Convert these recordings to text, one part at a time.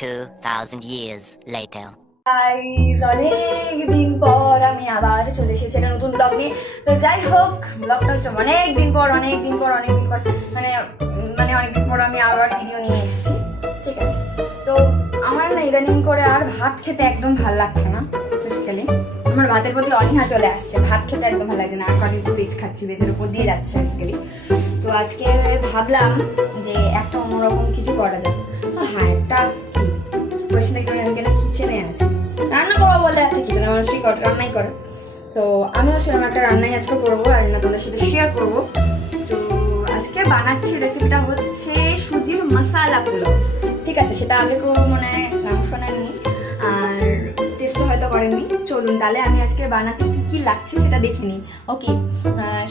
2,000 years later. Guys অনেক দিন পর আমি আবার চলে এসেছি একটা নতুন ব্লগ নিয়ে। তো যাই হোক, ব্লগটা হচ্ছে অনেক দিন পর মানে অনেক দিন পর আমি আবার ভিডিও নিয়ে এসেছি। ঠিক আছে, তো আমার না ইদানিং করে আর ভাত খেতে একদম ভাল লাগছে না। বেসিক্যালি আমার ভাতের প্রতি অনীহা চলে আসছে, ভাত খেতে একদম ভালো লাগছে না। আর কদিন তো ভেজ খাচ্ছি, ভেজের উপর দিয়ে যাচ্ছে বেসিক্যালি। তো আজকে ভাবলাম যে একটা অন্যরকম কিছু করা যাবে। হ্যাঁ, একটা কি কোয়েশ্চেনটা করে আমি কেন কিচেনে আছি, রান্না করবো বলে আছে কিচেনে, মানুষই করে রান্নাই করে। তো আমিও সেরকম একটা রান্নাই আজকে করবো আর না তোমাদের সাথে শেয়ার করবো। তো আজকে বানাচ্ছি, রেসিপিটা হচ্ছে সুজির মশালা পোলাও। ঠিক আছে, সেটা আগে করবো মানে নাম শোনাননি আর টেস্টও হয়তো করেননি। চলুন তাহলে আমি আজকে বানাতে কি কি লাগছে সেটা দেখে নিই। ওকে,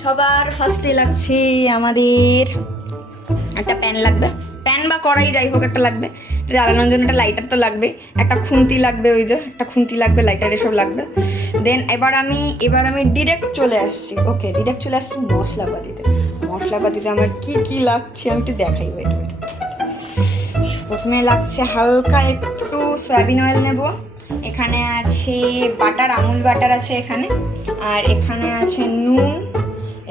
সবার ফার্স্টে লাগছে আমাদের একটা প্যান লাগবে, প্যান বা কড়াই যাই হোক একটা লাগবে। জ্বালানোর জন্য একটা লাইটার তো লাগবে, একটা খুন্তি লাগবে, ওই যে একটা খুন্তি লাগবে, লাইটার এসব লাগবে। দেন এবার আমি ডিরেক্ট চলে আসছি। ওকে, ডিরেক্ট চলে আসছি মশলাপাতিতে আমার কি কি লাগছে আমি একটু দেখাই। ওয়েট প্রথমে লাগছে হালকা একটু সয়াবিন অয়েল নেব। এখানে আছে বাটার, আমুল বাটার আছে এখানে, আর এখানে আছে নুন,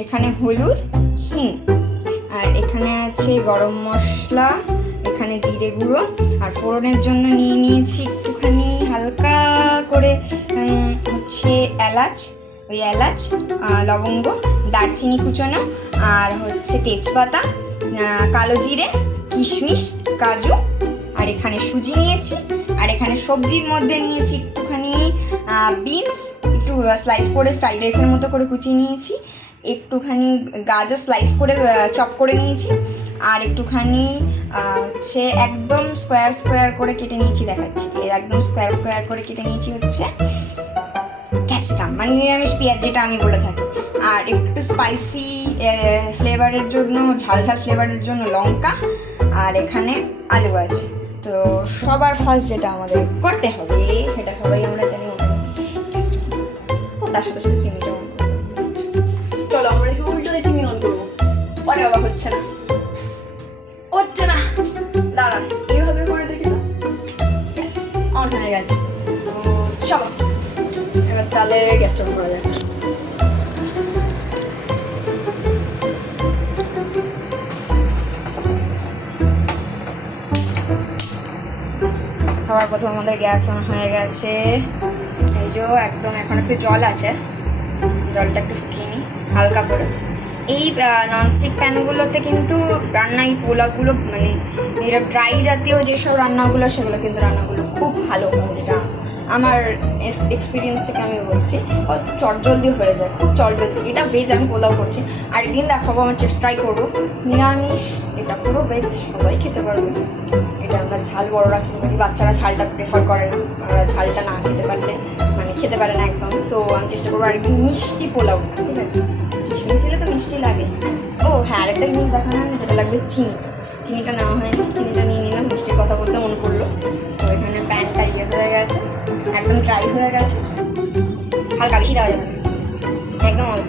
এখানে হলুদ, হিং, আর এখানে আছে গরম মশলা, এখানে জিরে গুঁড়ো, আর ফোড়নের জন্য নিয়ে নিয়েছি একটুখানি হালকা করে হচ্ছে এলাচ, লবঙ্গ, দারচিনি কুচোনো, আর হচ্ছে তেজপাতা, কালো জিরে, কিশমিশ, কাজু, আর এখানে সুজি নিয়েছি। আর এখানে সবজির মধ্যে নিয়েছি একটুখানি বিনস, একটু স্লাইস করে ফ্রাইড রাইসের মতো করে কুচিয়ে নিয়েছি, একটুখানি গাজর স্লাইস করে চপ করে নিয়েছি, আর একটুখানি হচ্ছে একদম স্কোয়ার করে কেটে নিয়েছি, দেখাচ্ছি একদম স্কোয়ার করে কেটে নিয়েছি হচ্ছে ক্যাপসিকাম, মানে নিরামিষ পেঁয়াজ যেটা আমি বলে থাকি, আর একটু স্পাইসি ফ্লেভারের জন্য, ঝাল ফ্লেভারের জন্য লঙ্কা, আর এখানে আলু আছে। তো সবার ফার্স্ট যেটা আমাদের করতে হবে সেটা সবাই আমরা জানি, তার সাথে চিনিটা অন করবো। চলো আমরা উল্টো হয়ে চিনি অন করবো। পরে বাবা হচ্ছে না, দাঁড়ান এইভাবে করে দেখি তো। অন হয়ে গেছে। তো চলো এবার তাহলে গ্যাসটা অন করা যাক। খাবার প্রথম আমাদের গ্যাস অন হয়ে গেছে। এই যে একদম এখন একটু জল আছে, জলটা একটু শুকিয়ে নিই হালকা করে। এই ননস্টিক প্যানগুলোতে কিন্তু রান্নার পোলাওগুলো মানে এরা ড্রাই জাতীয় যেসব রান্নাগুলো সেগুলো কিন্তু রান্নাগুলো খুব ভালো হয়, যেটা আমার এক্সপিরিয়েন্স থেকে আমি বলছি। চটজলদি হয়ে যায়, খুব চটজলদি। এটা ভেজ আমি পোলাও করছি, আর একদিন দেখাবো, আমার ট্রাই করবো নিরামিষ। এটা পুরো ভেজ, সবাই খেতে পারবে। এটা আমরা ঝাল বড়রা খেতে পারি, বাচ্চারা ঝালটা প্রেফার করে না, ঝালটা না খেতে পারলে মানে খেতে পারে না একদম। তো আমি চেষ্টা করবো আরেকদিন মিষ্টি পোলাও, ঠিক আছে? কিশমিশ দিলে তো মিষ্টি লাগে। ও হ্যাঁ, আরেকটা জিনিস দেখানো না, যেটা লাগবে চিনিটা নেওয়া হয়নি, চিনিটা নিয়ে নিলাম, মিষ্টির কথা বলতে মনে পড়লো। তো এখানে প্যানটা হয়ে গেছে, একদম ড্রাই হয়ে গেছে। হালকা, বেশি দেওয়া যাবে না, একদম অল্প।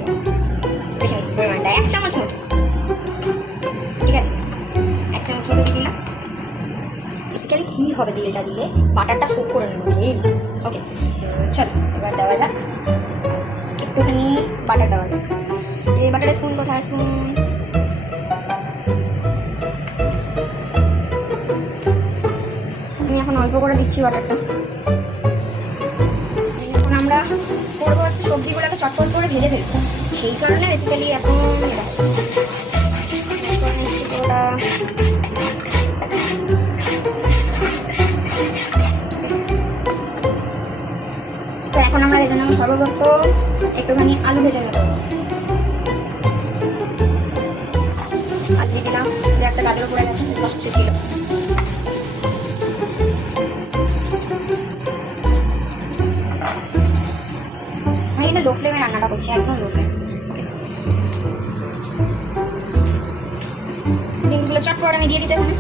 দেখে পরিমাণটা 1 চামচ মতো, ঠিক আছে? 1 চামচ মতো দিয়ে দিলাম। বেসিক্যালি কী হবে তেলটা দিলে, বাটারটা সোক করে নেবো, এই যে। ওকে, চলো এবার দেওয়া যাক, একটুখানি বাটার দেওয়া যাক। এই বাটারের স্পুন কোথায়? স্পুন আমি এখন অল্প করে দিচ্ছি বাটারটা। এখন আমরা করবো হচ্ছে সবজিগুলোকে চটপট করে ভেজে ফেলবো, সেই কারণে বেসিক্যালি এখন ওটা তো এখন আমরা এই জন্য সর্বপ্রথম একটুখানি আলু ভেজে নেব। আলু দিয়ে দিলাম, একটা গাজর পড়ে গেছে, কষছে ছিল। আমি কিন্তু লো ফ্লেমে রান্নাটা করছি, একদম লো ফ্লেম। ডিমগুলো চট করে আমি দিয়ে দিতে এখানে।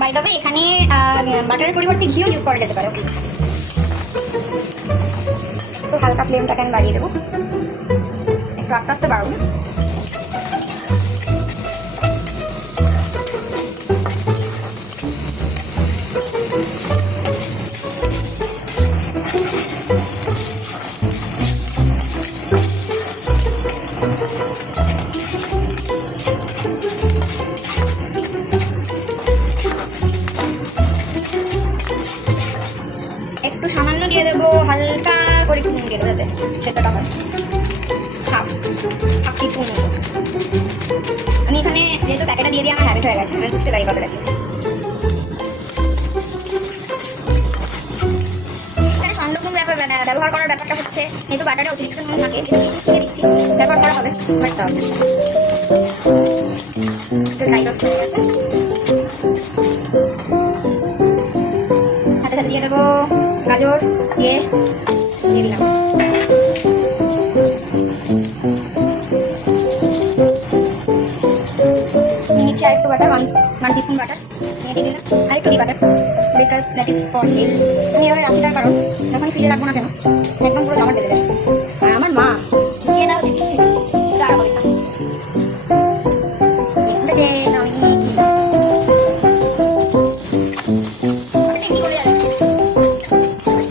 বাই দ্য ওয়ে, এখানে বাটারের পরিবর্তে ঘিও ইউজ করা যেতে পারে। ওকে, তো হালকা ফ্লেমটাকে আমি বাড়িয়ে দেবো, একটু আস্তে আস্তে বাড়বো। সেটাটা হয় হাফ টিস্পুন মতো। আমি এখানে যেহেতু প্যাকেটটা দিয়ে দিয়ে আমার হ্যাবিট হয়ে গেছে, আমি বুঝতে পারি কতটা কি। এখানে সব রকম ব্যবহার করার ব্যাপারটা হচ্ছে, যেহেতু বাটারে অতিরিক্ত নুন থাকে, শিখে দিচ্ছি, ব্যবহার করা হবে বাট তাও ড্রাই রোস্ট হয়ে গেছে। সাথে সাথে দিয়ে দেবো গাজর, দিয়ে দিলাম নিচে আরেকটু বাটার, 1 টিস্পুন বাটার নিয়ে দিয়ে দিলাম, আরেকটু the butter because that is for health. আমি এবারে রাখি তার কারণ যখন ফ্রিজে রাখবো না কেন একদম পুরো জমাট বেঁধে দেবে। আর আমার মা দিয়ে দাও দেখি আরো হবে না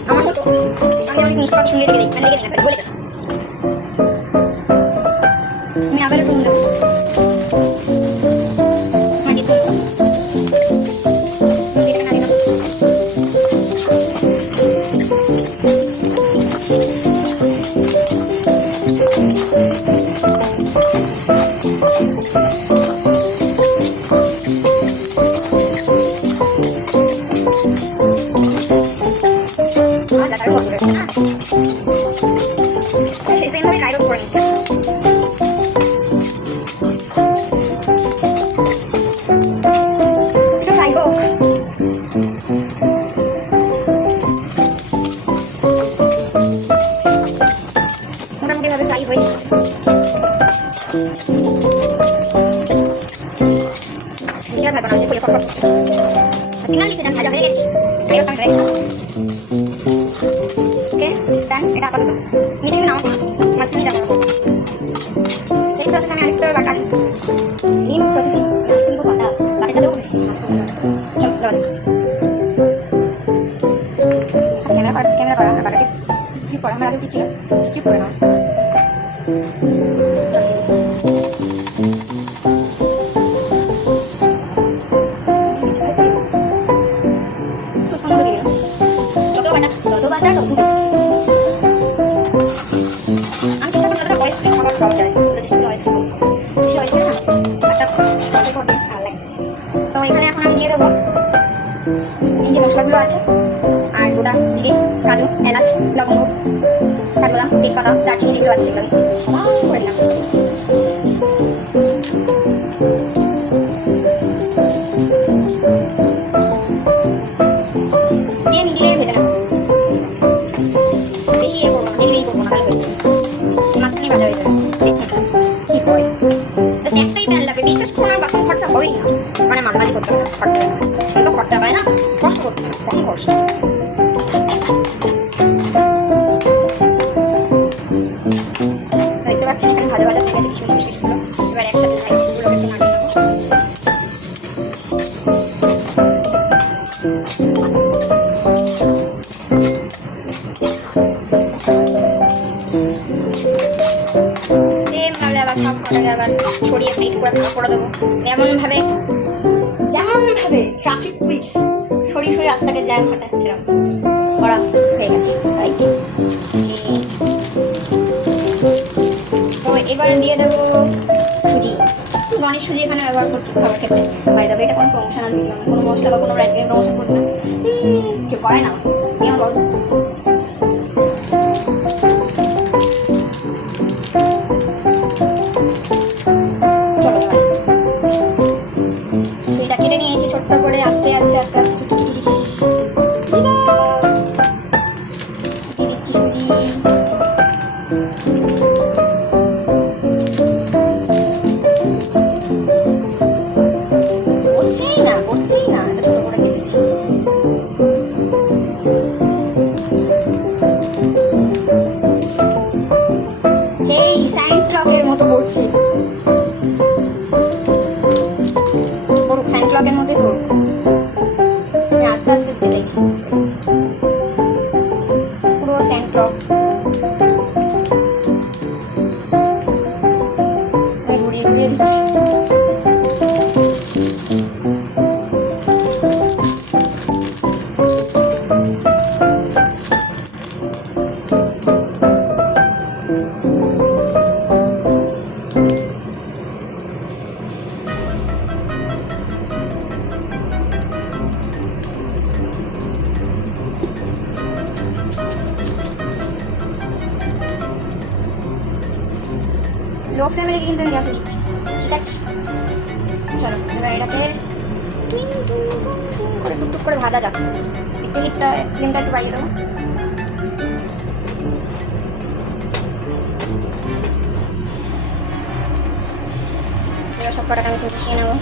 আমার মতো আমি অনেক মিষ্টি শুনিয়ে রেখে দিই, মানে রেখে দিই বলে আমি আবার একটু দেবো সেভাবে ড্রাই রোস্ট করে নিচ্ছে। এটা ফ্রাই হোক, মোটামুটি ভাবে ফ্রাই হয়ে যাচ্ছে। ভালো না ফুলে ফটফট সিগনাল দিতে ভাজা হয়ে গেছে। ওকে ডান। এটা আপাতত মিটিং নাও মাঝখানে যাবো। এই প্রসেস আমি আরেকটা বাটা নিম প্রসেসিং কিন্তু বাটাটা দেবো ক্যামেরা করা বাটাকে কি করা আমার আগে কি ছিল কি করে না যত বাটা তত বেশি। আমি চেষ্টা করি যতটা অয়েল ফ্রি খাবার খাওয়া যায়, চেষ্টা করি অয়েল ফ্রি বেশি অয়েল ফ্রি না বাটা ভালো লাগে। তো এখানে এখন আমি দিয়ে দেবো এই যে মশলাগুলো আছে, আর গোটা জিরে, কাজু, এলাচ, লবঙ্গ, কাঠবাদাম, তেজপাতা, দারচিনি যেগুলো আছে সেগুলো আমি করে দিলাম। দিয়ে মিলিয়ে ভেজে নেব, বেশি ইয়ে করবো না, ডেলিভারি করবো না, মাঝখানে ভাজা হয়ে যাবে। দেখুন কি হয়, স্ন্যাক্সটাই প্যান লাগবে, বিশেষ কোনো বাকি খরচা হবেই না, মানে মাঝামাঝি করতে হবে খরচা, কিন্তু খরচা পায় না, কষ্ট করতে হবে, কম কষ্ট। দেখতে পাচ্ছেন এখানে ভাজা ভাজা হয়ে গেছে কিছু কিছু পিসগুলো, এবার একসাথে সাইজগুলোকে একটু নাড়িয়ে নেবো। সব কটাকে আবার ছড়িয়ে প্লেট করে ভাগ করে দেবো, যেমনভাবে ট্রাফিক পুলিশ সরিয়ে সরিয়ে রাস্তাকে জ্যাম হাঁটায় সেরকম করা হয়ে গেছে। রাইট, তো এবার দিয়ে দেবো সুজি। গণেশ সুজি এখানে ব্যবহার করছি খাবার ক্ষেত্রে। বাইরে এটা কোনো প্রমোশনাল ভিডিও না, কোনো মশলা বা কোনো ব্র্যান্ডকে প্রমোশন করবে না, কেউ করে না, কেউ বলো করে আস্তে আস্তে আস্তে আস্তে ছোট ছোট দিচ্ছি সুজি। করছেই না এটা ছোট করে দিচ্ছি। এই স্যান্ড ক্লকের মতো পড়ছে, স্যান্ড ক্লকের মতোই পড়ুক, আস্তে আস্তে উঠতে চাইছি পুরো স্যান্ড ক্লক। আমি ঘুরিয়ে ঘুরিয়ে দিচ্ছি। ফ্লেমে রেখে কিন্তু আমি গ্যাসে দিচ্ছি, ঠিক আছে? চলো এবার এটাকে টুইং টুইং টুং টুং করে টুকটুক করে ভাজা যাক। একটু হিটটা ফ্লেমটা একটু বাড়িয়ে দেবো। এবার সব কটাকে আমি কষিয়ে নেবো।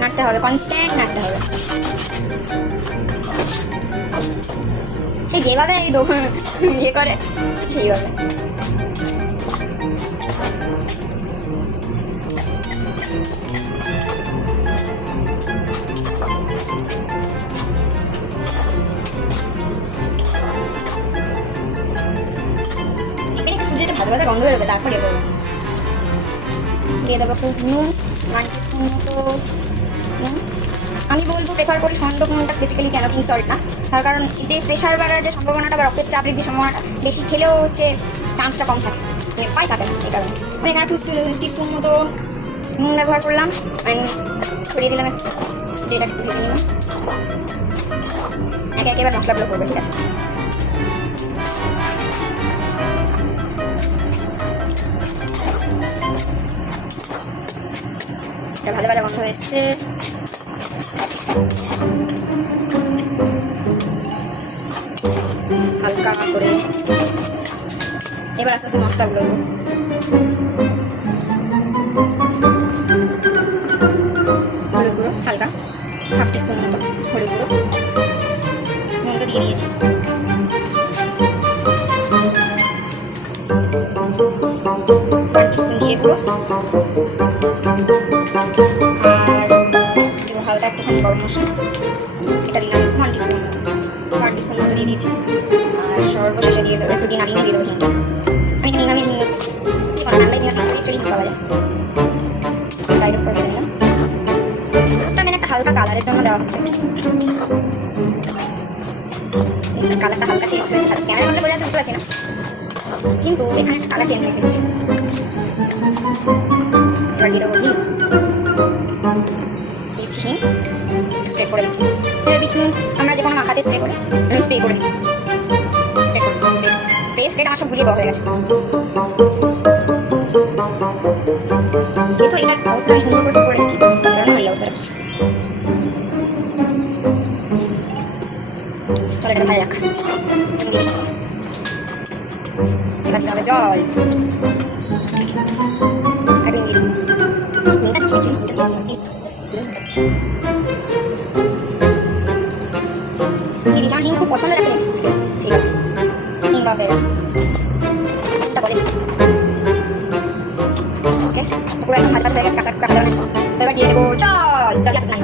নাড়তে হবে, কনস্ট্যান্ট নাড়তে হবে। সেই যেভাবে এই ইয়ে করে সেইভাবে। সুজিটা ভাজা ভাজা গন্ধ বেরোবে, তারপরে করবো। দিয়ে দেবো একটু নুন, 1 টিস্পুন মতো নুন। আমি বলবো প্রেফার করি সন্দক নুনটা বেসিক্যালি, কেন পিঙ্ক সল্ট না, তার কারণ এতে প্রেশার বাড়ার যে সম্ভাবনাটা বা রক্তের চাপ বৃদ্ধির সম্ভাবনাটা বেশি খেলেও হচ্ছে চান্সটা কম থাকে, পাই থাকে না। এই কারণে আমি এখানে 2 টিস্পুন মতো নুন ব্যবহার করলাম। আমি ছড়িয়ে দিলাম, এটা একটু ভেজে নিলাম। একে একেবারে মশলাগুলো করবো, ঠিক আছে? ভাজা ভাজা গন্ধ এসছে। হালকা করে এবার আস্তে আস্তে মশলাগুলো দেবো। হলুদ গুঁড়ো হালকা 1/2 টিস্পুন মতো হলুদ গুঁড়ো, নুন তো দিয়ে দিয়েছি। জিরে গুঁড়ো আর হালকা একটুখানি গরম মশলা, এটা দিলাম 1 টিস্পুন মতো দিয়ে দিয়েছি। আর সর্বশেষে দিয়ে দেবো একটু দিয়ে নাড়িয়ে দিয়ে দেবো হিংটা। আমি এখানে হিং ইউজ করি, রান্নায় হিং পাওয়া যায়, ফ্রাইড রাইস করে দিয়ে দিলাম। এটা আমি একটা হালকা কালারের জন্য দেওয়া হচ্ছে, কালারটা হালকা চেঞ্জ হয়েছে। ক্যামেরার মধ্যে বোঝা বুঝতে পারছি না, কিন্তু এখানে একটা কালার চেঞ্জ হয়েছে। এবার দিয়ে দেবো হিং, দিচ্ছি হিং, স্প্রে করে দিচ্ছি। আমরা যে কোনো মাখাতে স্প্রে করে দিচ্ছি, স্প্রেটা আমার সব গুলিয়ে হয়ে গেছে। যেহেতু এটার অবস্থা আমি সুন্দর করে দিচ্ছি, কারণ এই অবস্থা রাখছি। চলো এটা ভাজা যাক। এবার যাবে জল, আর দিয়ে দিই হিংটা দিচ্ছি। আমার হিং খুব পছন্দের একটা জিনিস, ঠিক আছে? হিং বা হয়ে গেছে, এটা বলে ওকে। পুরো একদম ভাজা হয়ে গেছে, কাঁচা এবার দিয়ে দেবো জল, গ্যাস নাই।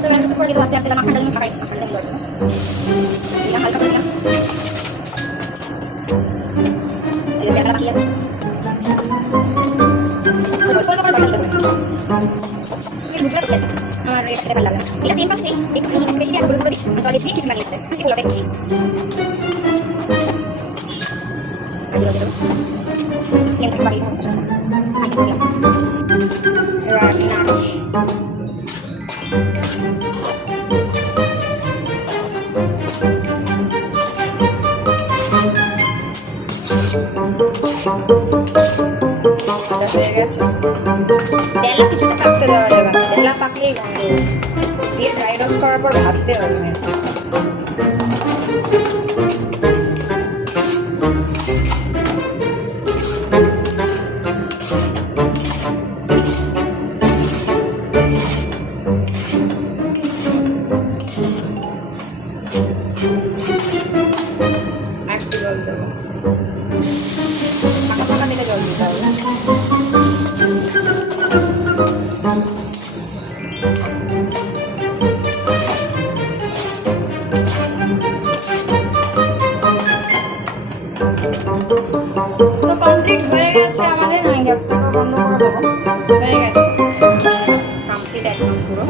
তো এবার একটু করে দেবো আস্তে আস্তে, মাখানটা যেন ফাঁকাই, মাঝখানটা জল দেবো, দিলাম হালকা করে দিলাম। বেলা পাকিয়ে যাবে, আমার খেতে ভালো লাগে না। এটা সেম প্রসেসে একটুখানি হিং বেশি দিয়ে হলুদ গুঁড়ো দিই, জল দিয়ে কিছু লাগিয়ে দিতে পোলাও করছি। ফ্লেমটা বাড়িয়ে দেবো, এবার নাচ। হয়ে গেছে, তেলা কিছুটা পাকতে দেওয়া যাবে না, তেলা পাকলেই গন্ধ দিয়ে ফ্রাই রোস্ট করার পর ভাজতে হবে। একটু জল দেবো, ফাঁকা ফাঁকা থেকে জল দিতে হবে। তো কমপ্লিট হয়ে গেছে আমাদের, আমি গ্যাসটাকে বন্ধ করে দেবো। হয়ে গেছে কমপ্লিট একদম পুরো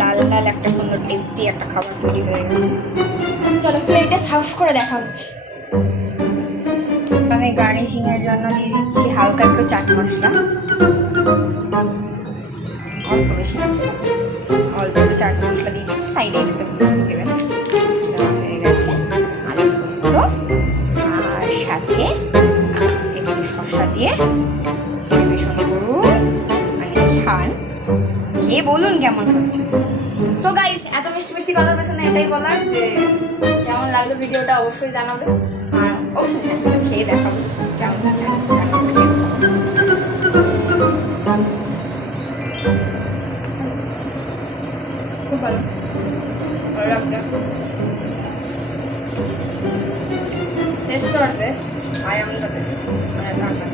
লাল লাল একটা সুন্দর টেস্টি একটা খাবার তৈরি হয়ে গেছে। চলো প্লেটে সার্ভ করে দেখা হচ্ছে। আমি গার্নিশিংয়ের জন্য দিয়ে দিচ্ছি হালকা একটু চাট মশলা। অল্প বেশি না, ঠিক আছে, অল্প একটু চাট মশলা দিয়ে দিচ্ছি, সাইডেই দিতে দেবেন। হয়ে গেছে আলু পোস্ত, আর সাথে একটু শসা দিয়ে পরিবেশন করুন, মানে খান, খেয়ে বলুন কেমন হয়েছে। সো গাইস, এত মিষ্টি মিষ্টি কথার পেছনে এটাই বলার যে কেমন লাগলো ভিডিওটা অবশ্যই জানাবে, আর অবশ্যই খেয়ে দেখাবো কেমন হয়েছে। খুব ভালো, ভালো লাগবে, টেস্ট আর best, I am the best, মানে রান্না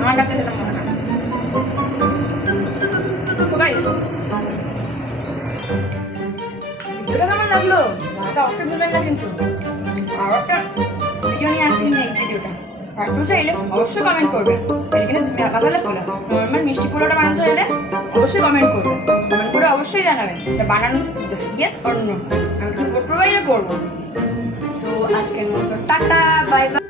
আমার কাছে যেটা মনে হয়। সো গাইস, ভিডিওটা কেমন লাগলো জানাতে অবশ্যই ভুলবেন না, কিন্তু আর একটা ভিডিও নিয়ে আসছি, নেক্সট ভিডিওটা পার্ট 2 চাইলে অবশ্যই কমেন্ট করবেন। এখানে মশালা পোলা নর্মাল মিষ্টি পোলাটা বানাতে চাইলে অবশ্যই কমেন্ট করবেন, কমেন্ট করে অবশ্যই জানাবেন এটা বানানো ইয়েস অর নো, আমি কিন্তু ফটো বাইরে করবো। সো আজকের মতো টাটা, বাই বাই।